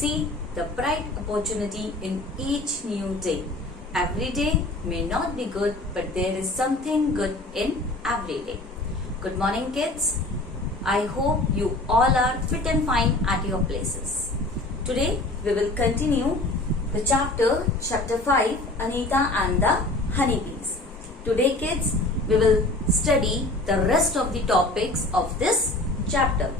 see the bright opportunity in each new day. Every day may not be good, but there is something good in every day. Good morning, kids. I hope you all are fit and fine at your places. Today we will continue the chapter 5, Anita and the Honeybees. Today, kids, we will study the rest of the topics of this chapter.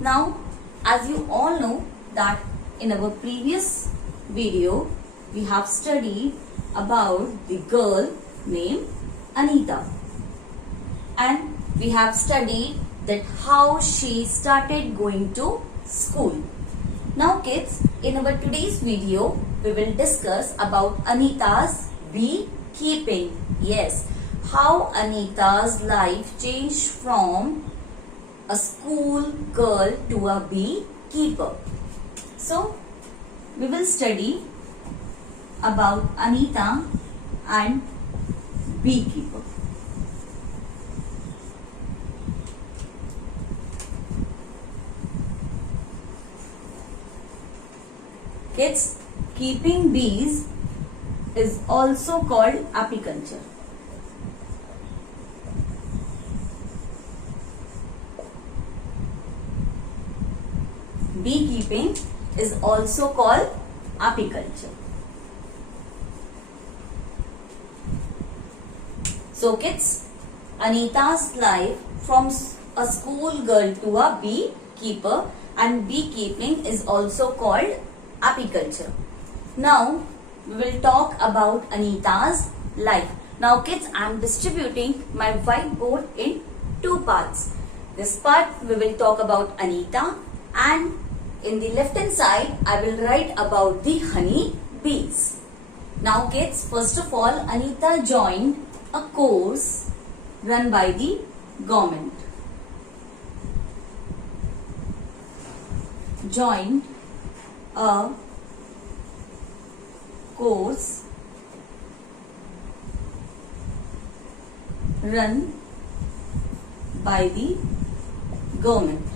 Now, as you all know that in our previous video, we have studied about the girl named Anita. And we have studied that how she started going to school. Now, kids, in our today's video, we will discuss about Anita's beekeeping. Yes, how Anita's life changed from a school girl to a beekeeper. So, we will study about Anita and beekeeper. Kids, keeping bees is also called apiculture. Beekeeping is also called apiculture. So kids, Anita's life from a school girl to a beekeeper, and beekeeping is also called apiculture. Now we will talk about Anita's life. Now kids, I am distributing my whiteboard in two parts. This part we will talk about Anita, and in the left hand side I will write about the honey bees. Now kids, first of all, Anita joined a course run by the government. Joined a course run by the government.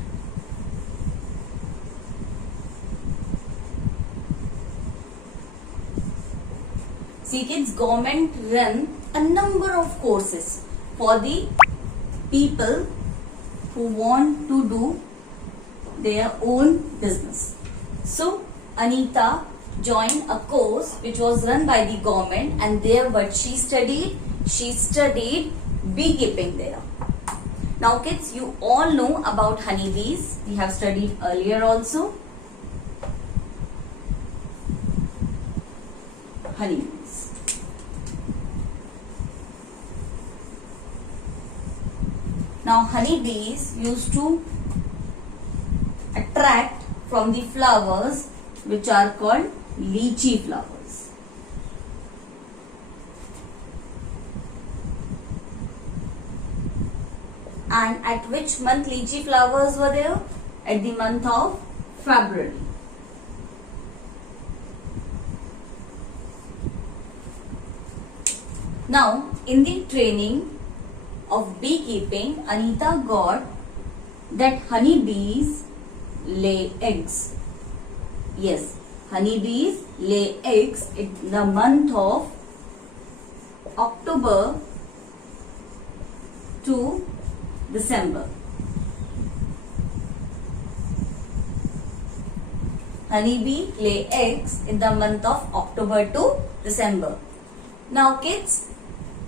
See kids, government run a number of courses for the people who want to do their own business. So Anita joined a course which was run by the government, and there what she studied beekeeping there. Now kids, you all know about honeybees. We have studied earlier also. Honeybees. Now honeybees used to attract from the flowers which are called lychee flowers. And at which month lychee flowers were there? At the month of February. Now, in the training of beekeeping, Anita got that honeybees lay eggs. Yes, honeybees lay eggs in the month of October to December. Honeybee lay eggs in the month of October to December. Now kids,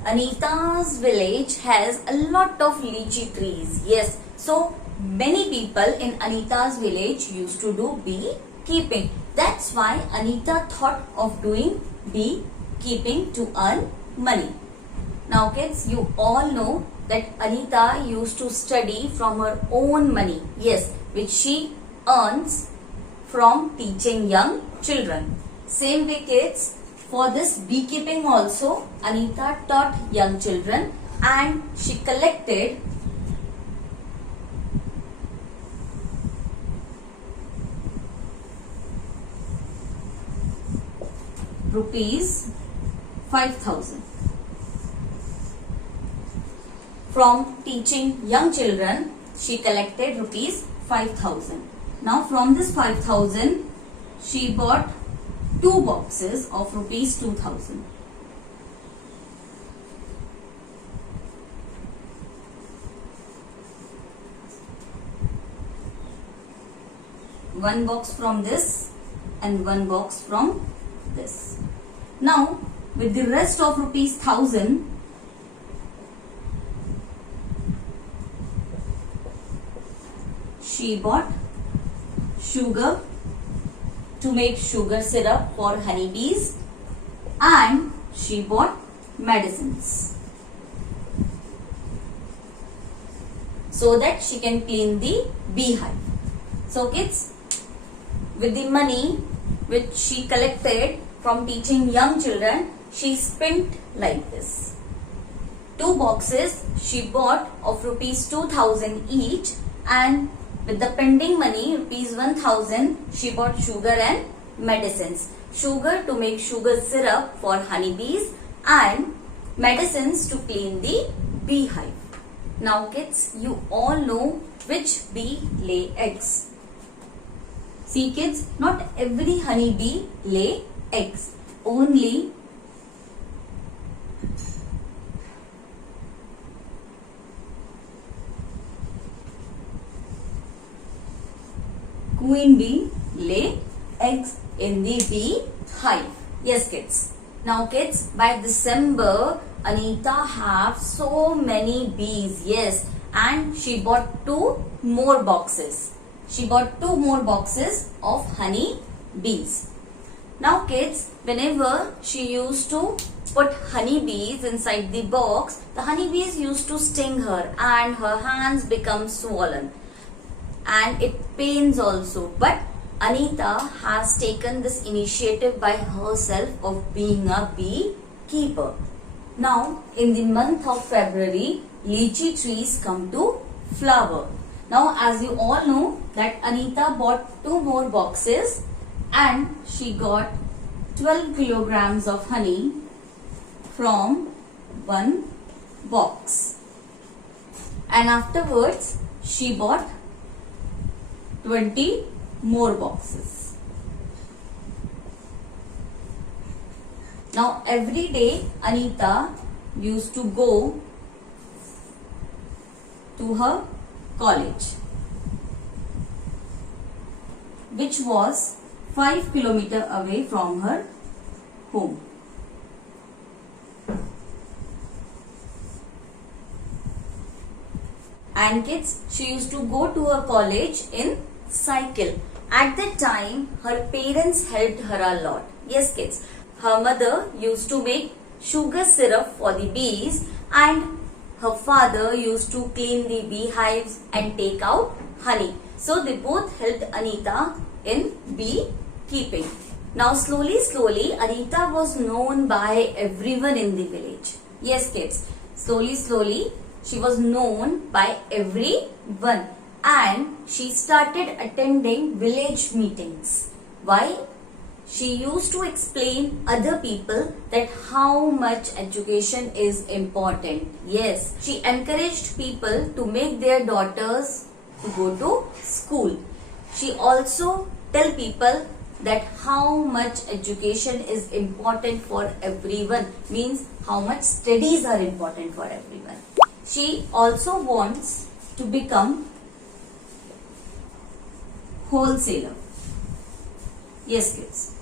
Anita's village has a lot of lychee trees. Yes, so many people in Anita's village used to do beekeeping. That's why Anita thought of doing beekeeping to earn money. Now kids, you all know that Anita used to study from her own money. Yes, which she earns from teaching young children. Same way kids, for this beekeeping also, Anita taught young children, and she collected rupees 5,000. From teaching young children, she collected rupees 5,000. Now from this 5,000, she bought 2 boxes of rupees 2000. One box from this and one box from this. Now with the rest of rupees 1000, she bought sugar to make sugar syrup for honeybees, and she bought medicines so that she can clean the beehive. So kids, with the money which she collected from teaching young children, she spent like this. 2 boxes she bought of rupees 2000 each, and with the pending money rupees 1000 she bought sugar and medicines. Sugar to make sugar syrup for honeybees and medicines to clean the beehive. Now kids, you all know which bee lay eggs. See kids, not every honeybee lay eggs. Only queen bee lay eggs in the bee hive. Yes kids. Now kids, by December, Anita have so many bees. Yes, and she bought 2 more boxes. She bought 2 more boxes of honey bees. Now kids, whenever she used to put honey bees inside the box, the honey bees used to sting her and her hands become swollen. And it pains also. But Anita has taken this initiative by herself of being a beekeeper. Now, in the month of February, lychee trees come to flower. Now, as you all know that Anita bought 2 more boxes and she got 12 kilograms of honey from 1 box. And afterwards, she bought 20 more boxes. Now every day Anita used to go to her college, which was 5 kilometers away from her home. And kids, she used to go to her college in cycle. At that time, her parents helped her a lot. Yes kids, her mother used to make sugar syrup for the bees and her father used to clean the beehives and take out honey. So they both helped Anita in beekeeping. Now slowly Anita was known by everyone in the village. Yes kids, slowly she was known by everyone. And she started attending village meetings. Why? She used to explain other people that how much education is important. Yes, she encouraged people to make their daughters to go to school. She also tell people that how much education is important for everyone, means how much studies are important for everyone. She also wants to become wholesaler. Yes kids,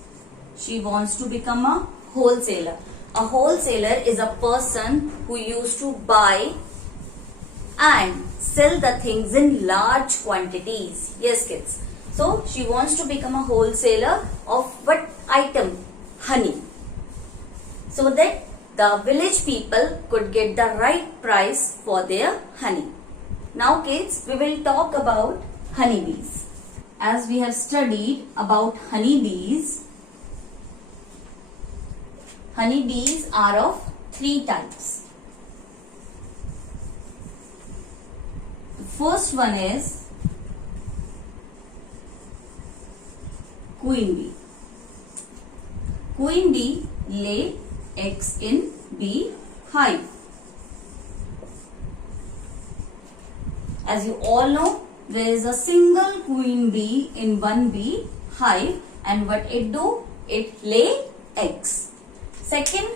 she wants to become a wholesaler. A wholesaler is a person who used to buy and sell the things in large quantities. Yes kids, so she wants to become a wholesaler of what item? Honey, so that the village people could get the right price for their honey. Now kids, we will talk about honeybees. As we have studied about honeybees, honeybees are of 3 types. The first one is queen bee. Queen bee lay eggs in bee hive. As you all know, there is a single queen bee in one bee hive, and what it do? It lay eggs. Second,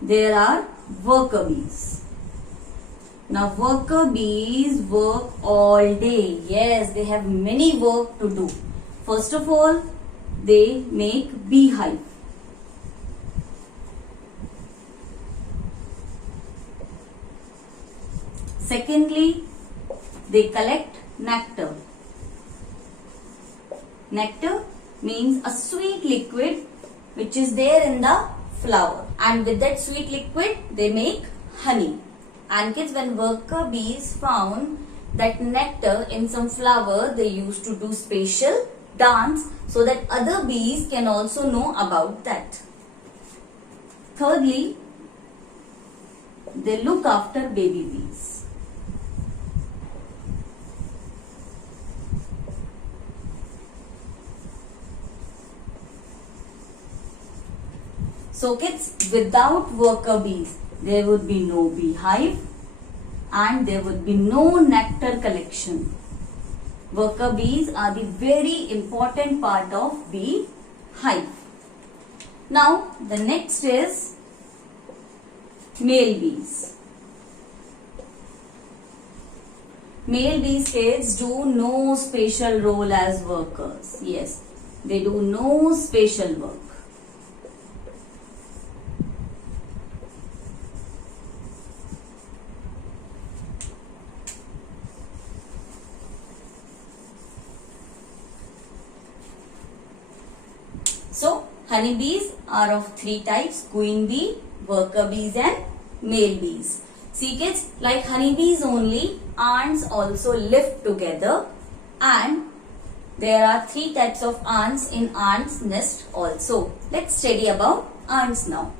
there are worker bees. Now worker bees work all day. Yes, they have many work to do. First of all, they make beehive. Secondly, they collect nectar. Nectar means a sweet liquid which is there in the flower, and with that sweet liquid they make honey. And kids, when worker bees found that nectar in some flower, they used to do special dance so that other bees can also know about that. Thirdly, they look after baby bees. So kids, without worker bees, there would be no beehive and there would be no nectar collection. Worker bees are the very important part of beehive. Now, the next is male bees. Male bees, kids, do no special role as workers. Yes, they do no special work. So, honeybees are of three types: queen bee, worker bees and male bees. See kids, like honeybees only, ants also live together, and there are three types of ants in ants nest also. Let's study about ants now.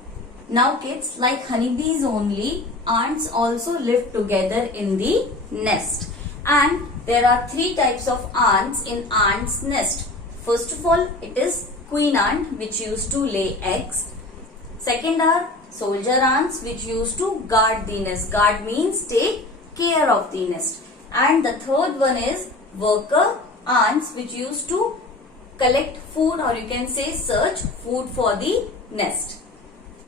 Now kids, like honeybees only, ants also live together in the nest, and there are three types of ants in ants nest. First of all, it is queen ant which used to lay eggs. Second are soldier ants which used to guard the nest. Guard means take care of the nest. And the third one is worker ants which used to collect food, or you can say search food for the nest.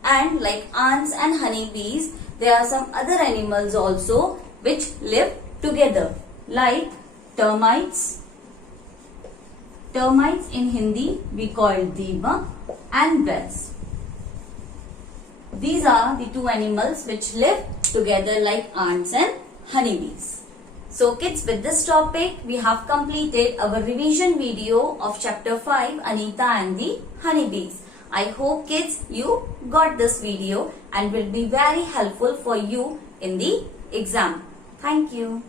And like ants and honeybees, there are some other animals also which live together, like termites. Termites in Hindi we call Deebak and wasp. These are the two animals which live together like ants and honeybees. So kids, with this topic we have completed our revision video of chapter 5, Anita and the honeybees. I hope kids you got this video and will be very helpful for you in the exam. Thank you.